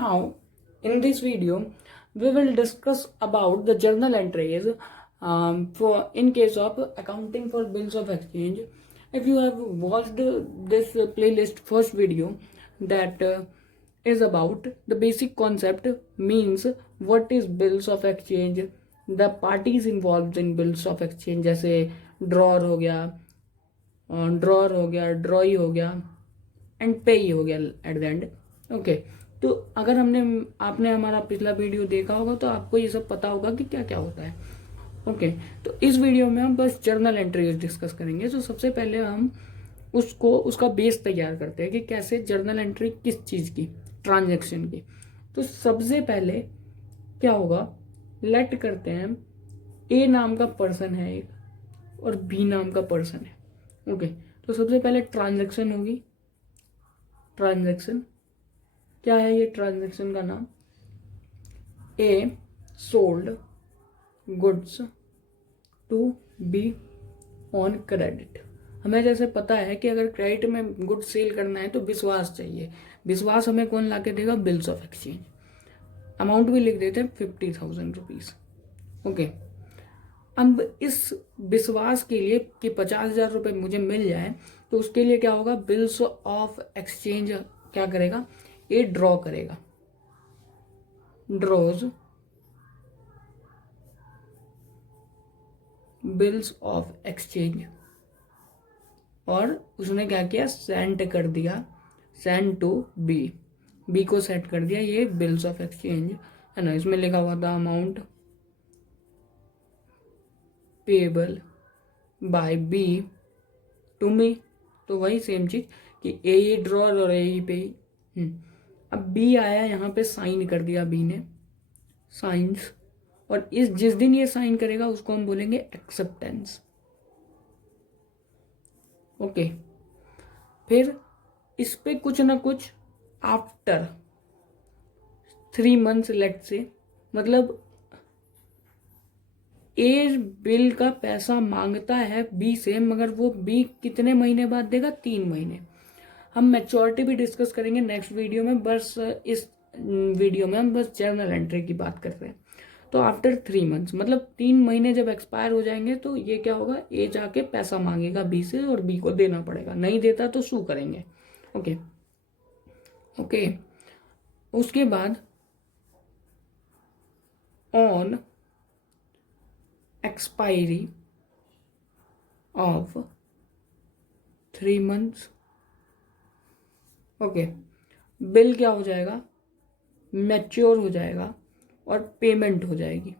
Now, in this video, we will discuss about the journal entries for in case of accounting for bills of exchange. If you have watched this playlist first video, that is about the basic concept, means what is bills of exchange, the parties involved in bills of exchange, जैसे drawer हो गया, ड्रॉई हो गया and पे ही हो गया at the end. Okay, तो अगर आपने हमारा पिछला वीडियो देखा होगा तो आपको ये सब पता होगा कि क्या क्या होता है. ओके, तो इस वीडियो में हम बस जर्नल एंट्रीज डिस्कस करेंगे. तो सबसे पहले हम उसका बेस तैयार करते हैं कि कैसे जर्नल एंट्री किस चीज़ की, ट्रांजेक्शन की. तो सबसे पहले क्या होगा, लेट करते हैं ए नाम का पर्सन है एक और बी नाम का पर्सन है. ओके, तो सबसे पहले ट्रांजेक्शन होगी. ट्रांजेक्शन क्या है, ये ट्रांजेक्शन का नाम, A sold goods to B on credit. हमें जैसे पता है कि अगर क्रेडिट में गुड्स सेल करना है तो विश्वास चाहिए. विश्वास हमें कौन ला के देगा, बिल्स ऑफ एक्सचेंज. अमाउंट भी लिख देते हैं 50,000 रुपीज. ओके, अब इस विश्वास के लिए कि 50,000 रुपये मुझे मिल जाए, तो उसके लिए क्या होगा, बिल्स ऑफ एक्सचेंज क्या करेगा, ये ड्रॉ करेगा, ड्रॉज बिल्स ऑफ एक्सचेंज. और उसने क्या किया, सेंड कर दिया, सेंड टू बी. बी को सेट कर दिया ये बिल्स ऑफ एक्सचेंज है ना. इसमें लिखा हुआ था amount payable by B to me. तो वही सेम चीज कि ए ड्रॉर और ए पे. अब बी आया यहाँ पे, साइन कर दिया बी ने, साइंस. और जिस दिन ये साइन करेगा उसको हम बोलेंगे एक्सेप्टेंस. ओके, फिर इस पे कुछ ना कुछ आफ्टर 3 months लेट से, मतलब ए बिल का पैसा मांगता है बी से, मगर वो बी कितने महीने बाद देगा, 3 महीने. हम मैच्योरिटी भी डिस्कस करेंगे नेक्स्ट वीडियो में, बस इस वीडियो में हम बस जर्नल एंट्री की बात कर रहे हैं. तो आफ्टर 3 months मतलब 3 महीने जब एक्सपायर हो जाएंगे तो ये क्या होगा, ए जाके पैसा मांगेगा बी से और बी को देना पड़ेगा. नहीं देता तो सू करेंगे. ओके ओके, उसके बाद on expiry of 3 months, okay, bill क्या हो जाएगा, मैच्योर हो जाएगा और पेमेंट हो जाएगी.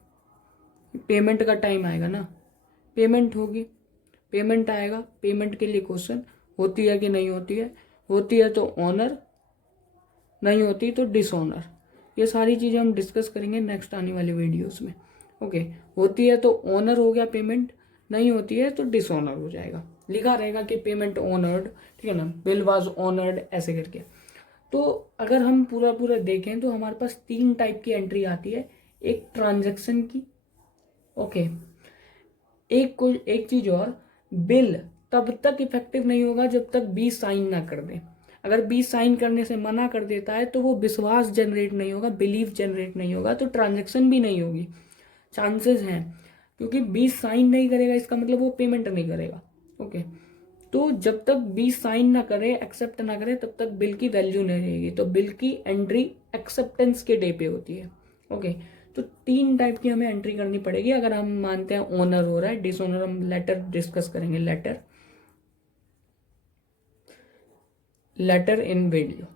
पेमेंट का टाइम आएगा ना, पेमेंट होगी, पेमेंट आएगा. पेमेंट के लिए क्वेश्चन, होती है कि नहीं होती है, होती है तो ऑनर, नहीं होती तो डिसऑनर. ये सारी चीज़ें हम डिस्कस करेंगे नेक्स्ट आने वाली वीडियोस में. ओके, होती है तो ऑनर हो गया पेमेंट, नहीं होती है तो डिसऑनर हो जाएगा. लिखा रहेगा कि पेमेंट ऑनर्ड, ठीक है ना, बिल वाज ऑनर्ड, ऐसे करके. तो अगर हम पूरा देखें तो हमारे पास 3 टाइप की एंट्री आती है. एक ट्रांजैक्शन की, ओके, एक चीज और, बिल तब तक इफेक्टिव नहीं होगा जब तक बी साइन ना कर दे. अगर बी साइन करने से मना कर देता है तो वो विश्वास जनरेट नहीं होगा, बिलीफ जनरेट नहीं होगा, तो ट्रांजैक्शन भी नहीं होगी. चांसेस हैं, क्योंकि बी साइन नहीं करेगा इसका मतलब वो पेमेंट नहीं करेगा. ओके, तो जब तक बी साइन ना करे, एक्सेप्ट ना करे, तब तक बिल की वैल्यू नहीं रहेगी. तो बिल की एंट्री एक्सेप्टेंस के डे पे होती है. ओके, तो 3 टाइप की हमें एंट्री करनी पड़ेगी अगर हम मानते हैं ओनर हो रहा है. डिसओनर हम लेटर डिस्कस करेंगे, लेटर इन वीडियो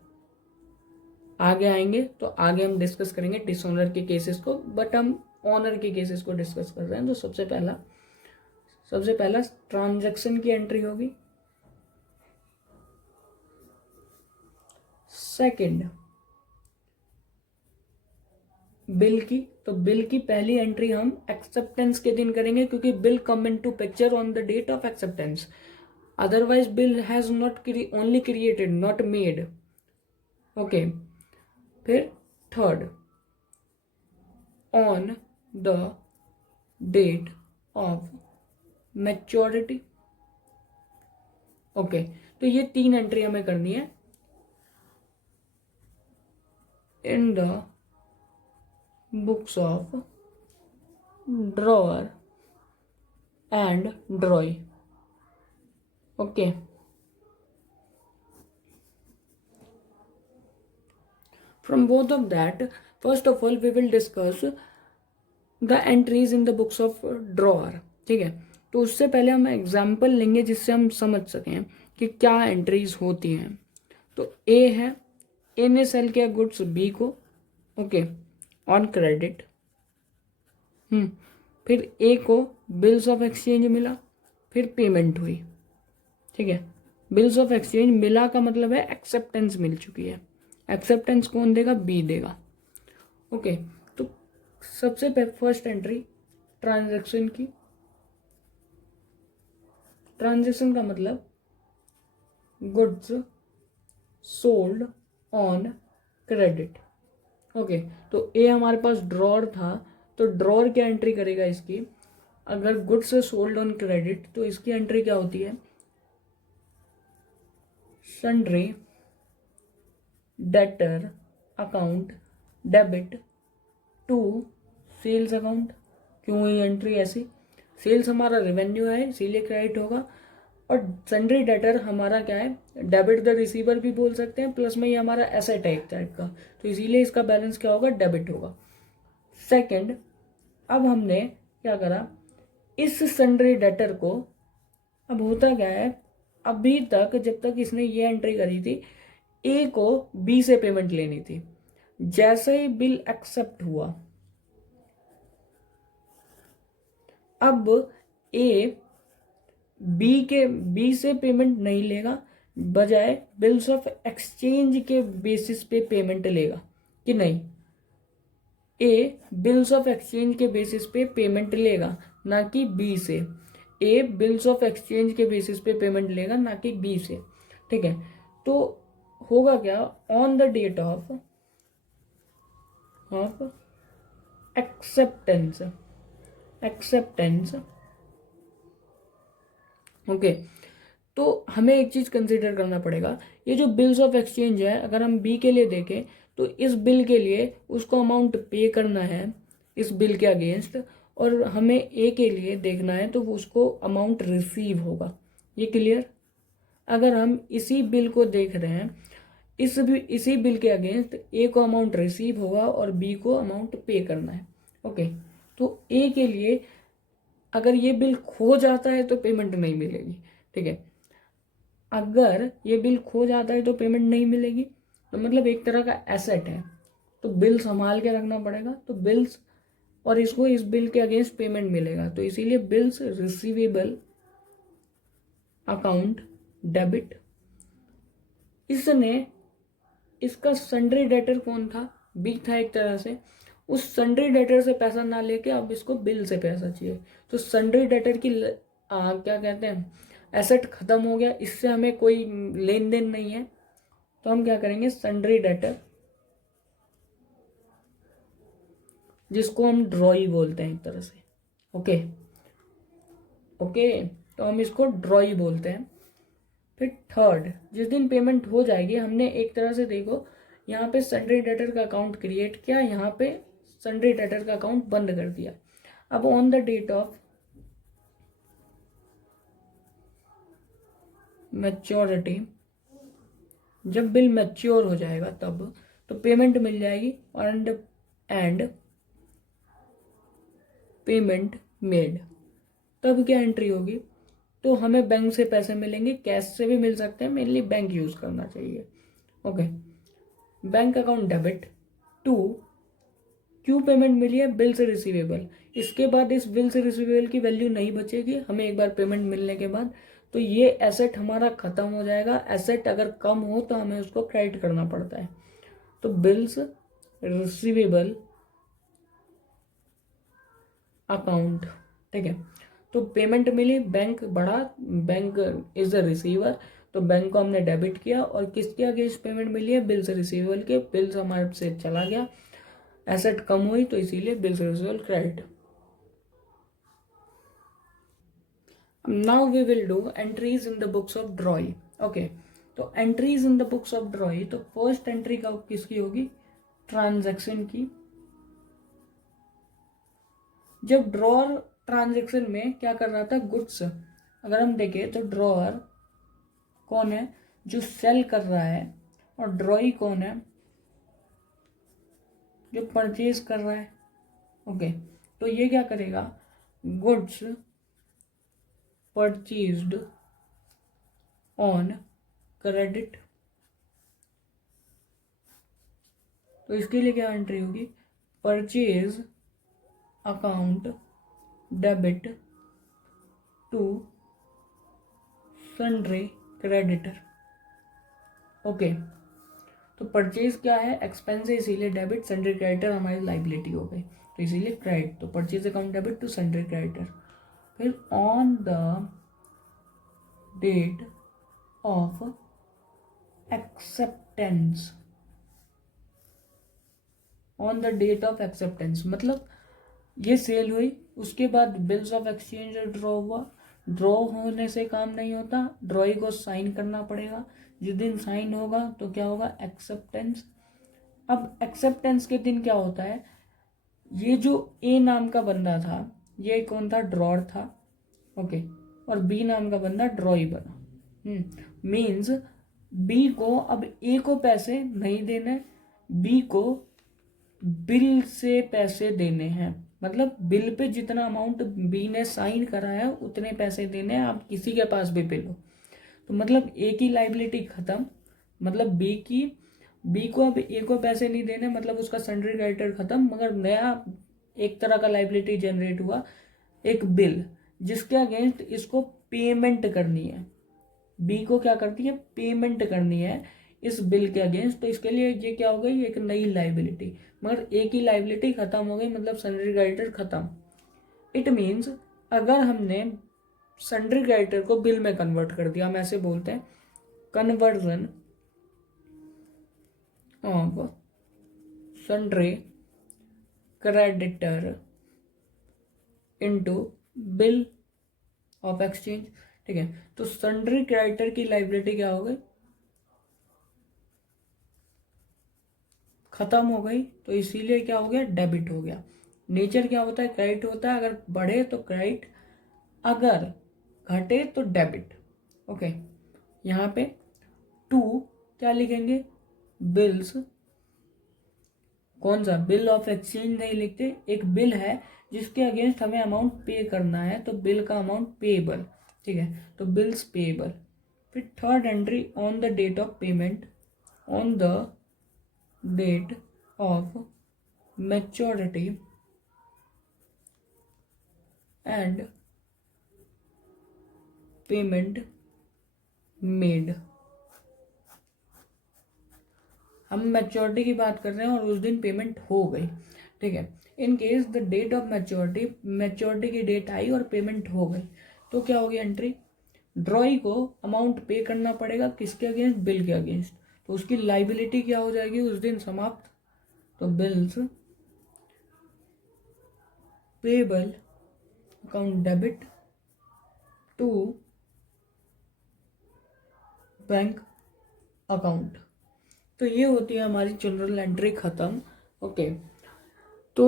आगे आएंगे तो आगे हम डिस्कस करेंगे डिसओनर के केसेस को, बट हम ऑनर के केसेस को डिस्कस कर रहे हैं. तो सबसे पहला ट्रांजैक्शन की एंट्री होगी. सेकंड बिल की, तो बिल की पहली एंट्री हम एक्सेप्टेंस के दिन करेंगे, क्योंकि bill come into picture on the date of acceptance. Otherwise bill has not only created, not made. Okay, फिर third on the date of maturity. Okay, तो ये 3 एंट्री हमें करनी है. In the books of drawer and drawee. Okay. From both of that, first of all we will discuss the entries in the books of drawer. ठीक है, तो उससे पहले हम एग्जाम्पल लेंगे जिससे हम समझ सकें कि क्या एंट्रीज होती हैं. तो ए है, ए ने सेल किया गुड्स बी को, ओके, ऑन क्रेडिट. फिर ए को बिल्स ऑफ एक्सचेंज मिला, फिर पेमेंट हुई. ठीक है, बिल्स ऑफ एक्सचेंज मिला का मतलब है एक्सेप्टेंस मिल चुकी है. एक्सेप्टेंस कौन देगा? बी देगा. ओके, तो सबसे फर्स्ट एंट्री ट्रांजैक्शन की. ट्रांजैक्शन का मतलब goods sold on credit. Okay, तो ए हमारे पास ड्रॉर था, तो ड्रॉर क्या एंट्री करेगा इसकी? अगर गुड्स सोल्ड ऑन क्रेडिट तो इसकी एंट्री क्या होती है? Sundry debtor account debit to sales account. क्यों ये एंट्री ऐसी? सेल्स हमारा रेवेन्यू है इसीलिए क्रेडिट होगा, और सन्ड्री डेटर हमारा क्या है? डेबिट द रिसीवर भी बोल सकते हैं, प्लस में ये हमारा एसेट है एक टाइप का, तो इसीलिए इसका बैलेंस क्या होगा? डेबिट होगा. सेकंड, अब हमने क्या करा? इस सन्ड्री डेटर को, अब होता क्या है, अभी तक जब तक इसने ये एंट्री करी थी ए को बी से पेमेंट लेनी थी. जैसे ही बिल एक्सेप्ट हुआ, अब ए बी से पेमेंट नहीं लेगा, बजाय बिल्स ऑफ एक्सचेंज के बेसिस पे पेमेंट लेगा कि नहीं? ए बिल्स ऑफ एक्सचेंज के बेसिस पे पेमेंट लेगा, ना कि बी से. ए बिल्स ऑफ एक्सचेंज के बेसिस पे पेमेंट लेगा, ना कि बी से. ठीक है, तो होगा क्या? On the date of acceptance. Okay, तो हमें एक चीज कंसिडर करना पड़ेगा. ये जो बिल्स ऑफ एक्सचेंज है, अगर हम बी के लिए देखें तो इस बिल के लिए उसको अमाउंट पे करना है इस बिल के अगेंस्ट, और हमें ए के लिए देखना है तो उसको अमाउंट रिसीव होगा. ये क्लियर? अगर हम इसी बिल को देख रहे हैं, इसी बिल के अगेंस्ट ए को अमाउंट रिसीव होगा और बी को अमाउंट पे करना है. ओके, तो ए के लिए अगर ये बिल खो जाता है तो पेमेंट नहीं मिलेगी. ठीक है, अगर ये बिल खो जाता है तो पेमेंट नहीं मिलेगी, तो मतलब एक तरह का एसेट है, तो बिल संभाल के रखना पड़ेगा. तो बिल्स, और इसको इस बिल के अगेंस्ट पेमेंट मिलेगा, तो इसीलिए बिल्स रिसीवेबल अकाउंट डेबिट. इसने, इसका सन्ड्री डेटर कौन था? बी था एक तरह से. उस सन्ड्री डेटर से पैसा ना लेके अब इसको बिल से पैसा चाहिए, तो सन्ड्री डेटर की क्या कहते हैं, एसेट खत्म हो गया, इससे हमें कोई लेन देन नहीं है, तो हम क्या करेंगे? सन्ड्री डेटर, जिसको हम ड्रॉई बोलते हैं एक तरह से. ओके, तो हम इसको ड्रॉई बोलते हैं. फिर थर्ड, जिस दिन पेमेंट हो जाएगी, हमने एक तरह से देखो यहाँ पे सन्ड्री डेटर का अकाउंट क्रिएट किया, यहाँ पे सन्ड्री डेटर का अकाउंट बंद कर दिया. अब on the date of maturity, जब बिल मैच्योर हो जाएगा तब तो पेमेंट मिल जाएगी, और एंड पेमेंट मेड, तब क्या एंट्री होगी? तो हमें बैंक से पैसे मिलेंगे, कैश से भी मिल सकते हैं, मेनली बैंक यूज करना चाहिए. Okay, bank account debit to, क्यों पेमेंट मिली है? बिल से रिसीवेबल. इसके बाद इस बिल से रिसीवेबल की वैल्यू नहीं बचेगी हमें एक बार पेमेंट मिलने के बाद, तो ये एसेट हमारा खत्म हो जाएगा. एसेट अगर कम हो तो हमें उसको क्रेडिट करना पड़ता है. तो बिल्स रिसीवेबल अकाउंट. ठीक है, तो पेमेंट मिली, बैंक बढ़ा, बैंक इज अ रिसीवर, तो बैंक को हमने डेबिट किया, और किसके अगेंस्ट पेमेंट मिली है? बिल से रिसीवेबल के. बिल्स हमारे से चला गया, एसेट कम हुई, तो इसीलिए बिल से receivable credit. Now we will do entries in the books of drawee. Okay, तो entries in the books of drawee, तो फर्स्ट एंट्री का किसकी होगी? ट्रांजैक्शन की। जब ड्रॉअर ट्रांजैक्शन में क्या कर रहा था, गुड्स, अगर हम देखें तो ड्रॉअर कौन है, जो सेल कर रहा है, और ड्रॉई कौन है, जो परचेज कर रहा है। ओके, तो ये क्या करेगा, गुड्स परचेज्ड ऑन क्रेडिट, तो इसके लिए क्या एंट्री होगी, purchase account debit to sundry creditor. Okay, तो परचेज क्या है, एक्सपेंस है, इसीलिए डेबिट, सन्ड्री क्रेडिटर हमारी लाइबिलिटी हो गई, तो इसीलिए क्रेडिट, तो purchase account debit to sundry creditor. फिर on the date of acceptance, on the date of acceptance मतलब ये सेल हुई, उसके बाद बिल्स ऑफ एक्सचेंज ड्रॉ हुआ, ड्रॉ होने से काम नहीं होता, ड्रॉई को साइन करना पड़ेगा, जिस दिन साइन होगा तो क्या होगा, एक्सेप्टेंस। अब एक्सेप्टेंस के दिन क्या होता है, ये जो ए नाम का बंदा था, ये कौन था, ड्रॉर था। ओके, और बी नाम का बंदा ड्रॉई बना। मीन्स बी को अब ए को पैसे नहीं देने, बी को बिल से पैसे देने हैं, मतलब बिल पे जितना अमाउंट बी ने साइन करा है उतने पैसे देने हैं, आप किसी के पास भी बिल हो। तो मतलब ए की लाइबिलिटी खत्म, मतलब बी को अब ए को पैसे नहीं देने, मतलब उसका सन्ड्री क्रेडिटर खत्म, मगर नया एक तरह का लाइबिलिटी जनरेट हुआ, एक बिल, जिसके अगेंस्ट इसको पेमेंट करनी है। बी को क्या करती है, पेमेंट करनी है इस बिल के अगेंस्ट, तो इसके लिए ये क्या हो गई, एक नई लाइबिलिटी, मगर ए की लाइबिलिटी खत्म हो गई, मतलब सन्ड्री क्रेडिटर खत्म। इट मीन्स अगर हमने सन्ड्री क्रेडिटर को बिल में कन्वर्ट कर दिया, हम ऐसे बोलते हैं conversion of sundry creditor into bill of exchange. ठीक है, तो सन्ड्री क्रेडिटर की लाइबिलिटी क्या हो गई, खत्म हो गई, तो इसीलिए क्या हो गया, डेबिट हो गया। नेचर क्या होता है, क्रेडिट होता है, अगर बढ़े तो क्रेडिट, अगर घटे तो डेबिट। ओके, यहाँ पे टू क्या लिखेंगे, बिल्स, कौन सा, बिल ऑफ एक्सचेंज नहीं लिखते, एक बिल है जिसके अगेंस्ट हमें अमाउंट पे करना है, तो बिल का अमाउंट पेएबल। ठीक है, तो बिल्स पेएबल। फिर third entry, on the date of payment, on the date of maturity and payment made. हम मैच्योरिटी की बात कर रहे हैं और उस दिन पेमेंट हो गई। ठीक है, in case the date of maturity, maturity की डेट आई और पेमेंट हो गई, तो क्या होगी एंट्री, ड्रॉई को अमाउंट पे करना पड़ेगा, किसके अगेंस्ट, बिल के अगेंस्ट, तो उसकी लाइबिलिटी क्या हो जाएगी उस दिन, समाप्त। तो bills payable account debit to bank account. तो ये होती है हमारी जनरल एंट्री खत्म। ओके, तो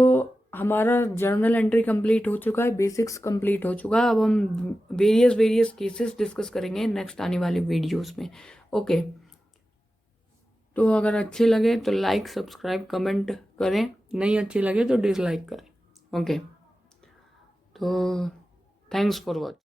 हमारा जर्नल एंट्री कंप्लीट हो चुका है, बेसिक्स कंप्लीट हो चुका है। अब हम वेरियस केसेस डिस्कस करेंगे नेक्स्ट आने वाले वीडियोस में। ओके, तो अगर अच्छे लगे तो लाइक, सब्सक्राइब, कमेंट करें, नहीं अच्छे लगे तो डिसलाइक करें। ओके, तो थैंक्स फॉर वॉचिंग।